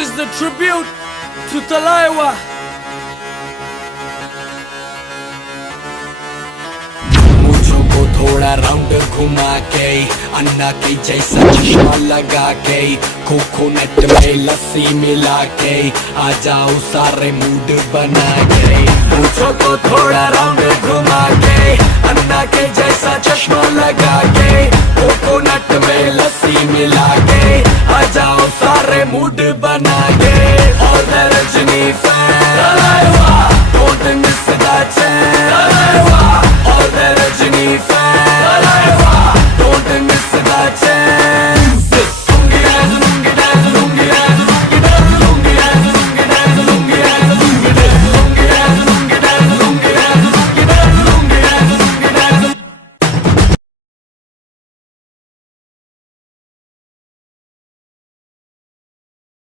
is the tribute to Talaiwa. मुझको को थोड़ा राउंड घुमा के अन्ना की जैसा चश्मा लगा के कोकोनट में लस्सी मिला के आ जाओ सारे मूड बना के। मुझको थोड़ा राउंड घुमा के अन्ना के जैसा चश्मा लगा के कोकोनट में लस्सी मिला के आ जाओ सारे मूड बना के।